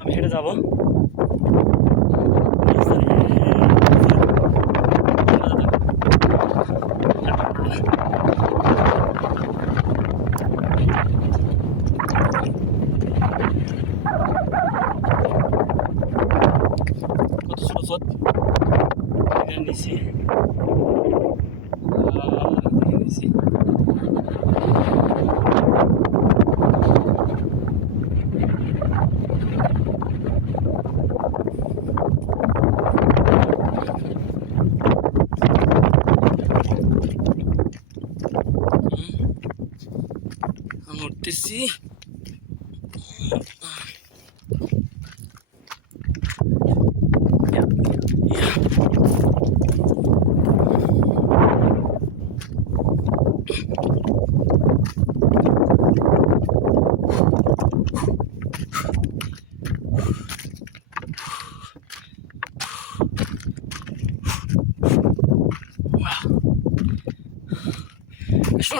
আমি হেঁটে যাবো। কত ছোট পথ নিছি নিছি। আমি উঠতেছি।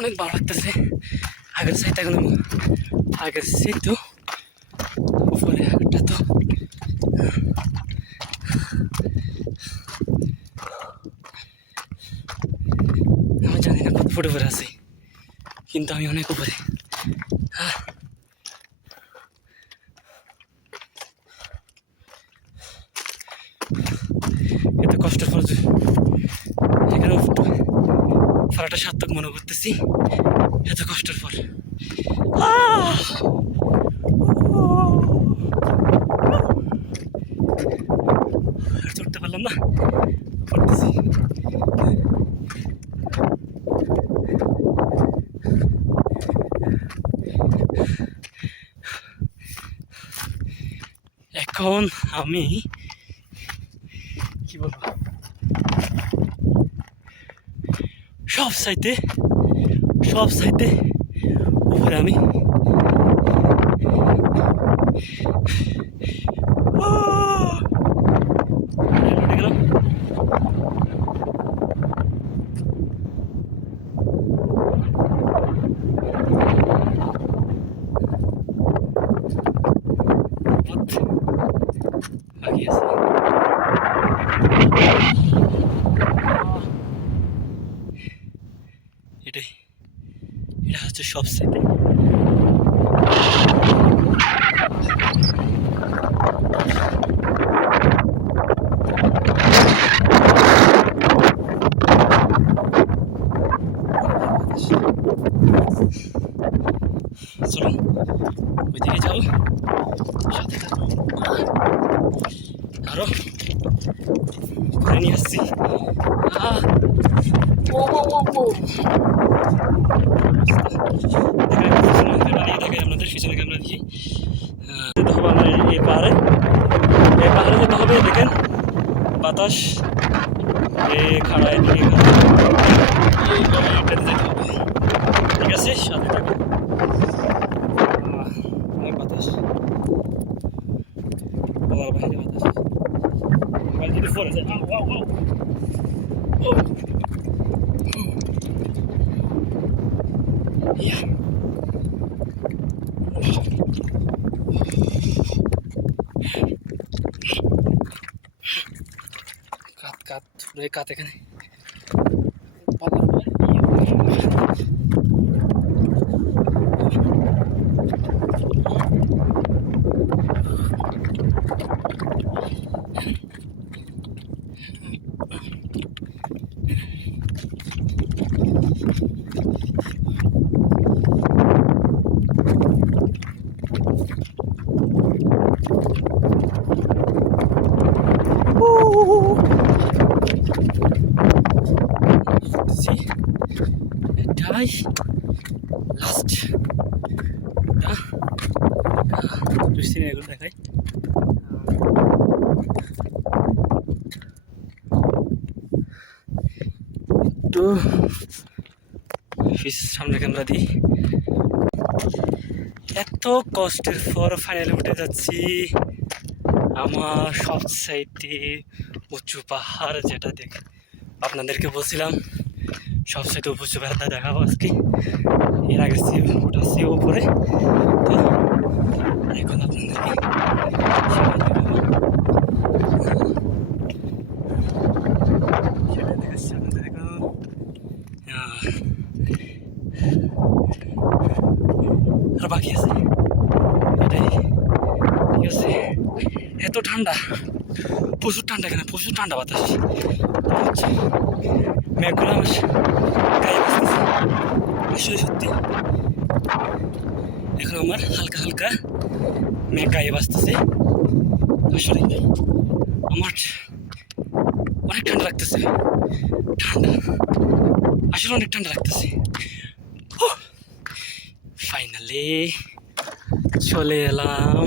অনেক ভালো লাগতেছে। আগের সাইডটা কোনো আগের সাইড তো উপরে আগেরটা তো আমি জানি না কত ফুট উপরে আছি, কিন্তু আমি অনেক উপরে। এত কষ্টের পর এখানে ফেরাটা সার্থক মনে করতেছি এত কষ্টের পর। চড়তে পারলাম না, পড়তেছি। এখন আমি কি বলবো, সব সাইতে উপরে আমি গেলাম। বাকি আছে এটাই, এটা হচ্ছে সব সাইতে। চলুন ওইদিকে যাও, সাথে থাকো, আরো করে নিয়ে আসছি। আপনাদের পিছনে ক্যামেরা দিয়ে যেতে হবে আমরা এই পাহাড়ে যেতে হবে। দেখেন বাতাস খাড়ায় দিকে যেতে হবে। ঠিক আছে, সাথে থাকুন। অনেক বাতাস, বাবার বাইরে বাতাস, এবার যদি পড়ে যায় কাত পুরো কাত এখানে। এটাই লাস্ট। এগুলো দেখাই। একটু সামনে ক্যামেরা দিই। এত কষ্টের পর ফাইনালি উঠে যাচ্ছি আমার সবচাইতে উঁচু পাহাড়, যেটা দেখে আপনাদেরকে বলছিলাম সবচাইতে উঁচু পাহাড়টা দেখাবো আজকে। এর আগে উঠেছি উপরে, তো বাদে, ঠিক আছে? এত ঠান্ডা, প্রচুর ঠান্ডা, এখানে প্রচুর ঠান্ডা বাতাস হচ্ছে। মেঘগুলো আমার গায়ে বাজতেছে, আসলে সত্যি। এখন আমার হালকা হালকা মেঘ গায়ে বাজতেছে, আসলে আমার অনেক ঠান্ডা লাগতেছে। ঠান্ডা, আসলে অনেক ঠান্ডা লাগতেছে। ফাইনালি চলে এলাম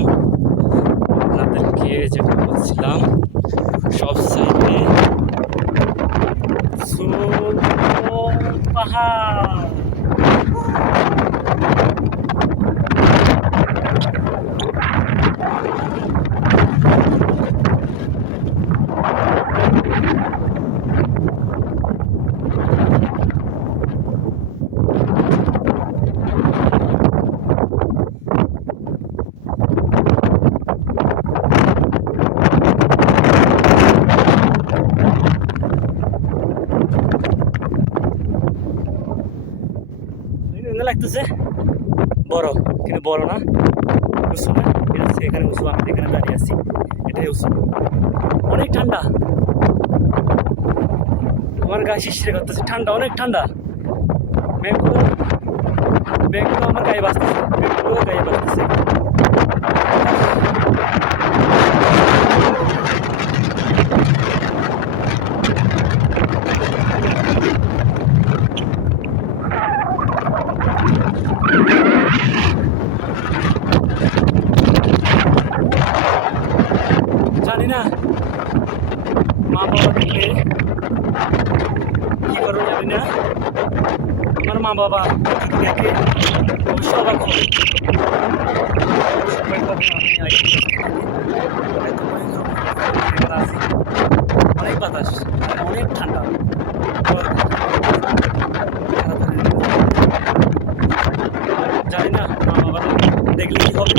আপনাদেরকে যেটা বলছিলাম, সব সাইডে পাহাড়। লাগতেছে বড়, কিন্তু বড় না, উঁচু না। এটা হচ্ছে এখানে উঁচু, আমি এখানে দাঁড়িয়ে আছি, এটাই উঁচু। অনেক ঠান্ডা, আমার গায়ে শিরশির করতেছে, ঠান্ডা, অনেক ঠান্ডা। মেঘগুলো মেঘগুলো আমার গায়ে বাজতেছে, মেঘগুলো গায়ে বাজতেছে। জানি না মা বাবা দেখলে কি করবো, জানি না। আমার মা বাবা দেখে অবশ্যই অবাক হবে। অনেক বাতাস, অনেক ঠান্ডা। জানি না মা বাবা দেখলে কি হবে।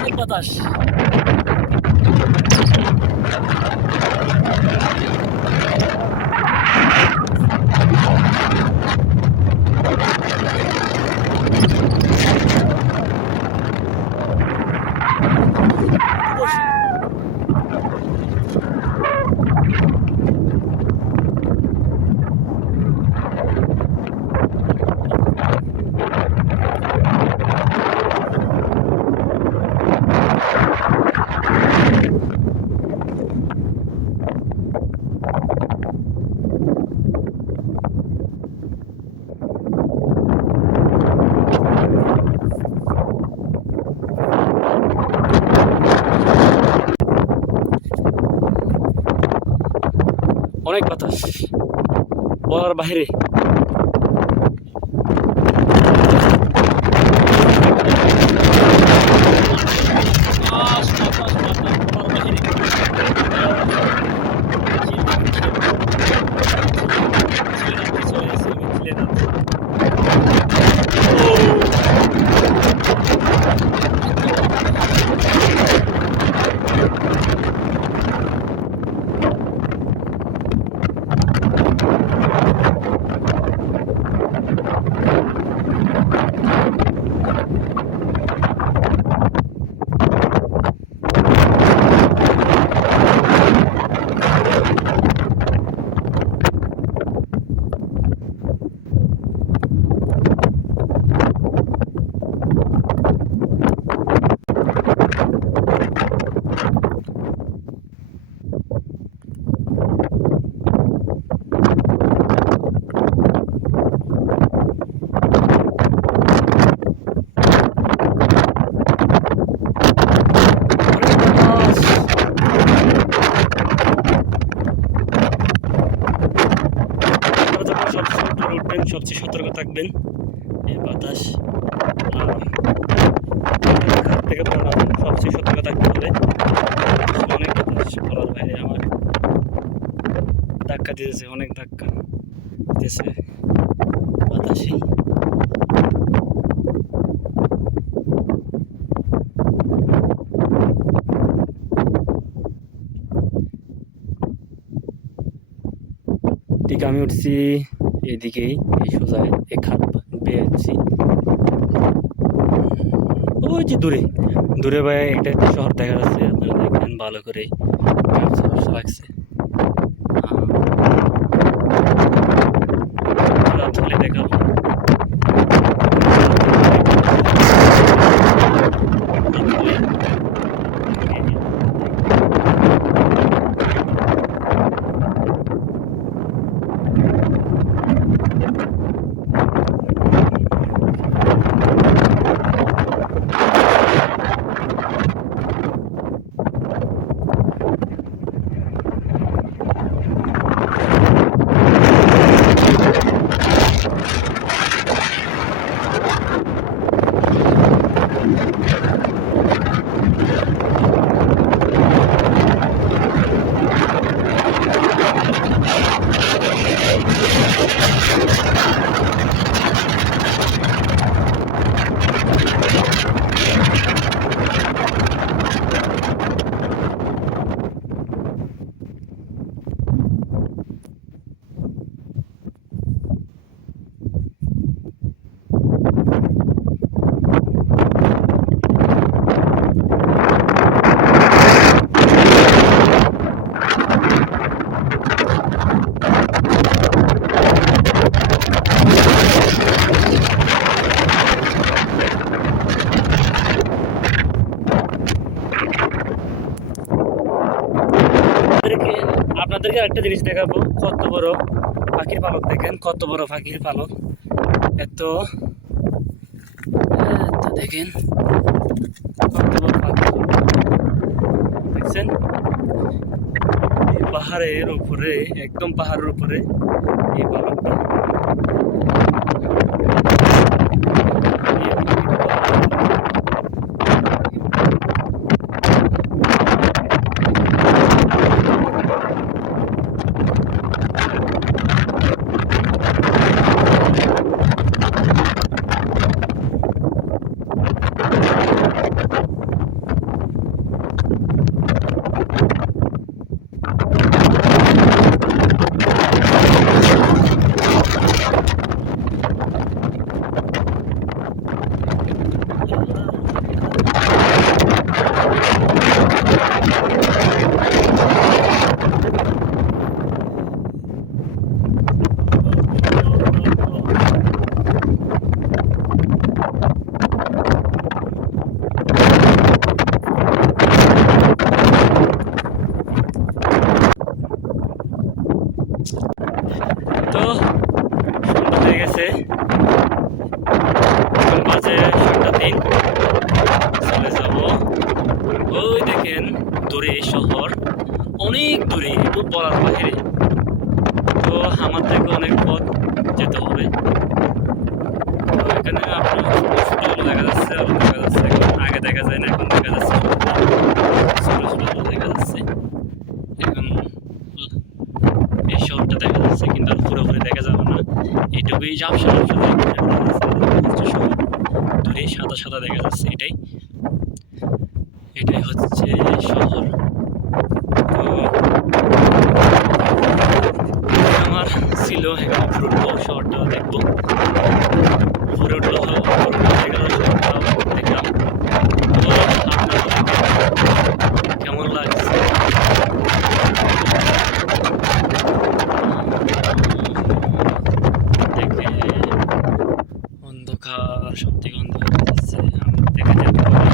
অনেক বাতাস, অনেক বাতাস, বলার বাইরে। সবচেয়ে সতর্ক থাকবেন, এই বাতাস থেকে সবচেয়ে সতর্ক থাকতে হবে। অনেক বাতাস, বলার বাইরে। আমার ধাক্কা দিতেছে, অনেক ধাক্কা দিতেছে বাতাসে। ঠিক আমি উঠছি এদিকেই, এই সোজা এই খাট বেয়ে উঠছি। ওই যে দূরে দূরে ভাই এটা একটা শহর দেখা যাচ্ছে, আপনারা দেখেন ভালো করে লাগছে। রাত হলে দেখাবো। আপনাদেরকে একটা জিনিস দেখাবো, কত বড় পাখির পালক, দেখেন কত বড় পাখির পালক। এত দেখেন কত বড় পাখি দেখছেন, পাহাড়ের উপরে, একদম পাহাড়ের উপরে এই পালকটা। তো সন্ধ্যা হয়ে গেছে, এখন বাজে 7:03। চলে যাব, ওই দেখেন দূরে শহর, অনেক দূরে, একটু বলার বাইরে। তো আমার থেকে অনেক পথ যেতে হবে। তো এখানে আপনার ছোটগুলো দেখা যাচ্ছে, আরো দেখা যাচ্ছে, আগে দেখা যায় না, এখন দেখা যাচ্ছে ছোট ছোটগুলো দেখা যাচ্ছে। এখন এই শহরটা দেখা যাচ্ছে, কিন্তু আর পুরোপুরি দেখা যাবে না, এইটুকুই ঝাপসা শহর দূরে সাদা সাদা দেখা যাচ্ছে। এটাই হচ্ছে শহর। তো আমার ছিল এখানে পুরো শহরটা দেখবো, উপরে উঠলো দেখলাম। তো কেমন লাগছে দেখে, অন্ধকার, সব থেকে অন্ধকার যাচ্ছে, আমার দেখে যেতে হবে।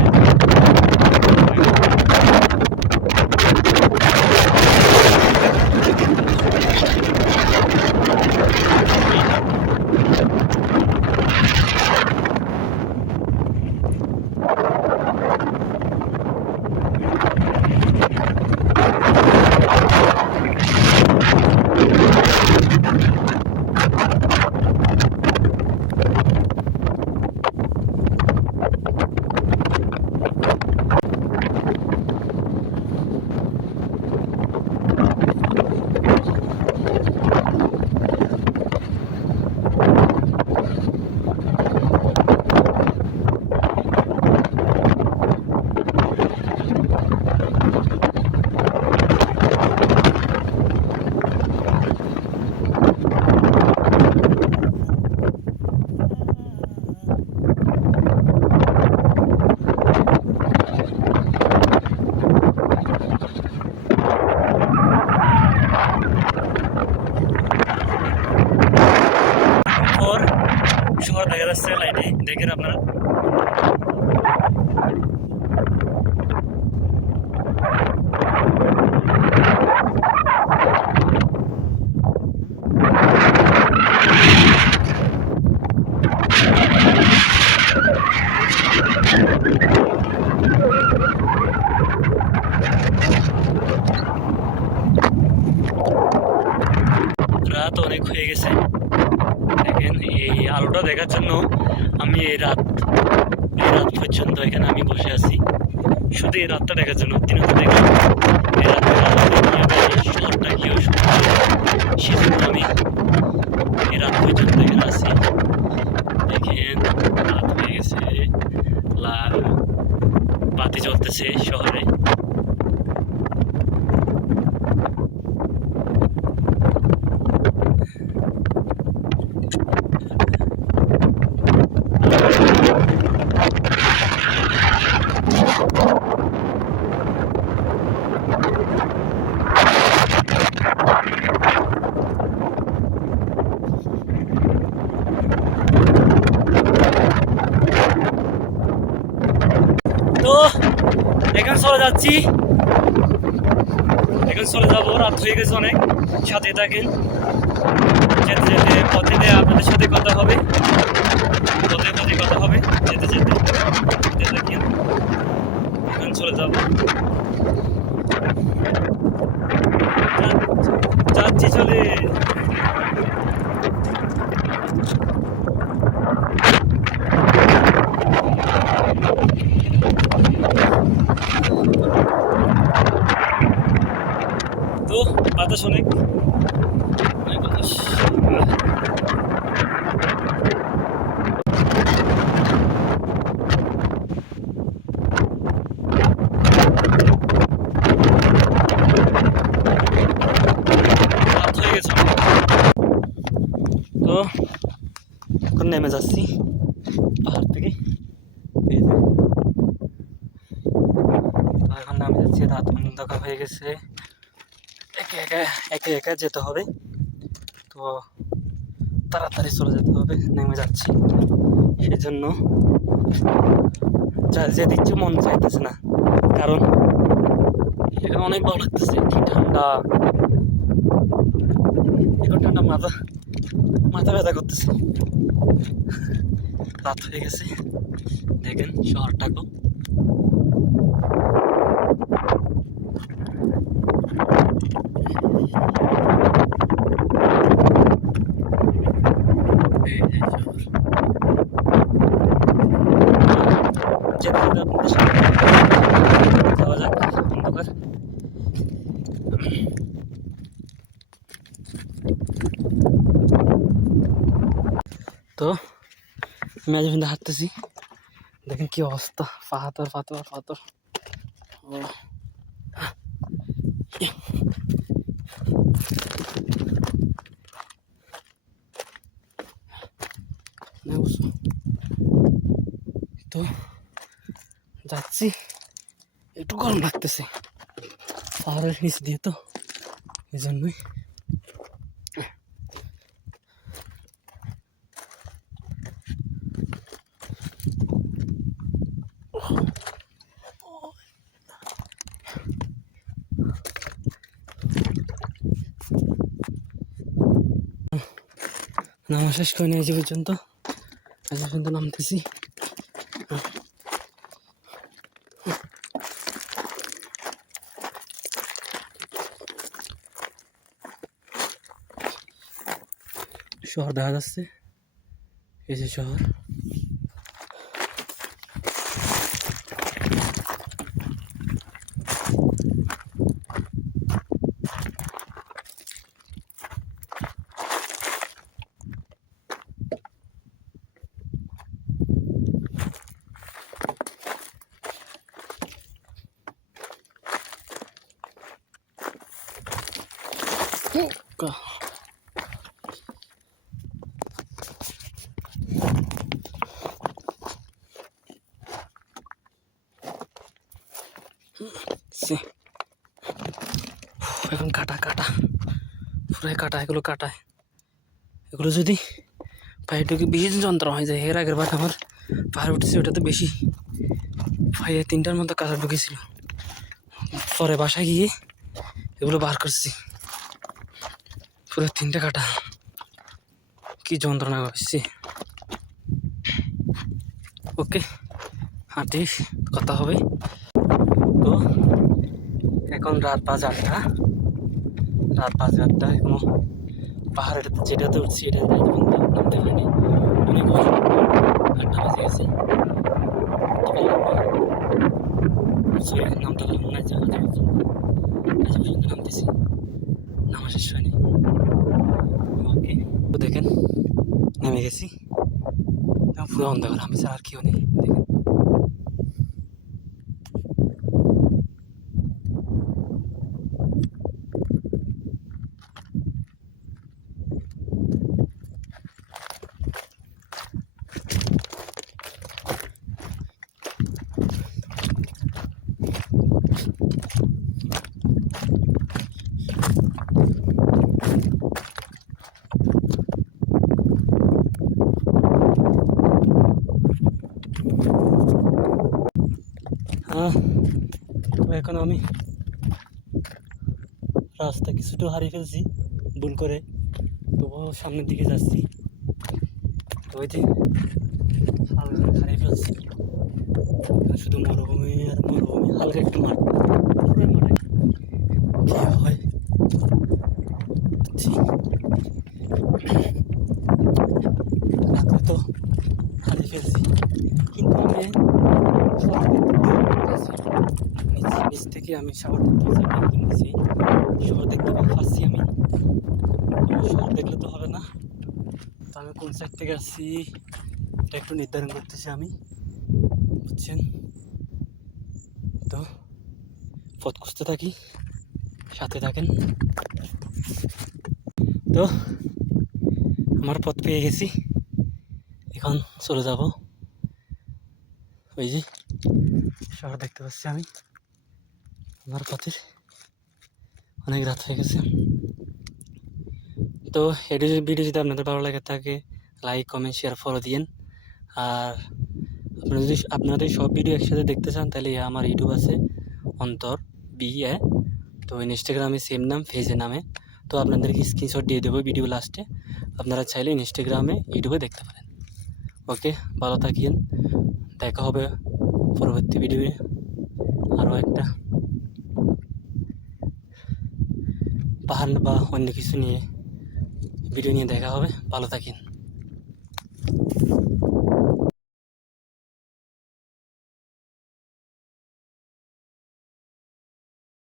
অনেক হয়ে গেছে। দেখেন এই আলোটা দেখার জন্য আমি এই রাত পর্যন্ত এখানে আমি বসে আছি, শুধু এই রাতটা দেখার জন্য। দিনে তো দেখলাম এই রাতের আলোতে কীভাবে শহরটা কীও সুন্দর, সেজন্য আমি এই রাত পর্যন্ত এখানে আছি। দেখেন রাত হয়ে গেছে, বাতি জ্বলতেছে শহরে। তো এখন চলে যাচ্ছি, এখন চলে যাবো, রাত হয়ে গেছে অনেক। সাথে থাকেন, যেতে যেতে পথে আপনাদের সাথে কথা হবে, পথে কথা হবে, যেতে যেতে থাকেন। এখন চলে যাবো, যাচ্ছি চলে। তো বাতাস অনেক বাতাস। তো এখন নেমে যাচ্ছি পাহাড় থেকে, এখন নামে যাচ্ছি। রাত অন্ধকার হয়ে গেছে, একে একা যেতে হবে, তো তাড়াতাড়ি চলে যেতে হবে। নেমে যাচ্ছি, সেজন্য যে দিচ্ছি মন চাইতেছে না, কারণ এখানে অনেক ভালো লাগতেছে। কি ঠান্ডা, এখন ঠান্ডা, মাথা ব্যথা করতেছে। রাত হয়ে গেছে, দেখেন শহরটাকেও। যাওয়া যাক অন্ধকার। তো আমি আজ কিন্তু হাঁটতেছি, দেখেন কি অবস্থা, পাথর পাথর পাথর। তো যাচ্ছি, একটু গরম লাগতেছে পাহাড়ের নিচ দিয়ে, তো এই জন্যই। নামা শেষ করে নিয়ে আজ পর্যন্ত নামতেছি। শহর দেখা যাচ্ছে, এই যে শহর। এখন কাটা পুরাই কাটা, এগুলো কাটায়। এগুলো যদি পায়ে বেশি যন্ত্রণা হয়ে যায়। এর আগের বার আমার পাহাড় উঠেছে, ওটাতে বেশি পায়ে 3টার মতো কাটা ঢুকেছিল। পরে বাসায় গিয়ে এগুলো বার করছি, পুরো 3টা কাটা, কি যন্ত্রণা করছি। ওকে, হাঁটি, কথা হবে। তো এখন রাত 8:30, এখনো পাহাড়ের যেটাতে উঠছি এটা নামতে পারিনি, অনেক বড় 8টা বাজে গেছে, উঠতে পারলাম না, নামতে পারলাম না। আজ পর্যন্ত নামতেছি, নামা শেষ হয়নি। ওকে, তো দেখেন নেমে গেছি, পুরো অন্ধকার, আমি ছাড়া আর কেউ নেই। দেখেন তো এখন আমি রাস্তা কিছুটা হারিয়ে ফেলছি ভুল করে, তবুও সামনের দিকে যাচ্ছি। তো ওই যে হারিয়ে ফেলছি, শুধু মরুভূমি আর মরুভূমি, হালকা একটু মাঠ, পুরো মাঠে কি হয় রাত্রে তো হারিয়ে ফেলছি, কিন্তু আমি নিচ থেকে আমি শহর দেখতে নিচ্ছি, শহর দেখতে পাচ্ছি আমি। শহর দেখলে তো হবে না, তো আমি কোন সাইড থেকে আসছি এটা একটু নির্ধারণ করতেছি আমি, বুঝছেন? তো পথ খুঁজতে থাকি, সাথে থাকেন। তো আমার পথ পেয়ে গেছি, এখন চলে যাব। ওই যে শহর দেখতে পাচ্ছি আমি, আমার পথের অনেক রাত হয়ে গেছে। তো এটি ভিডিও যদি আপনাদের ভালো লাগে থাকে, লাইক কমেন্ট শেয়ার ফলো দিয়েন। আর আপনারা যদি সব ভিডিও একসাথে দেখতে চান তাহলে আমার ইউটিউব আছে অন্তর BA, তো ইনস্টাগ্রামে সেম নাম, ফেজের নামে। তো আপনাদেরকে স্ক্রিনশট দিয়ে দেবো ভিডিও লাস্টে, আপনারা চাইলে ইনস্টাগ্রামে ইউটিউবে দেখতে পারেন। ওকে, ভালো থাকিয়েন, দেখা হবে পরবর্তী ভিডিওয়ে আরও একটা পাহাড় বা অন্য কিছু নিয়ে ভিডিও নিয়ে দেখা হবে। ভালো থাকেন।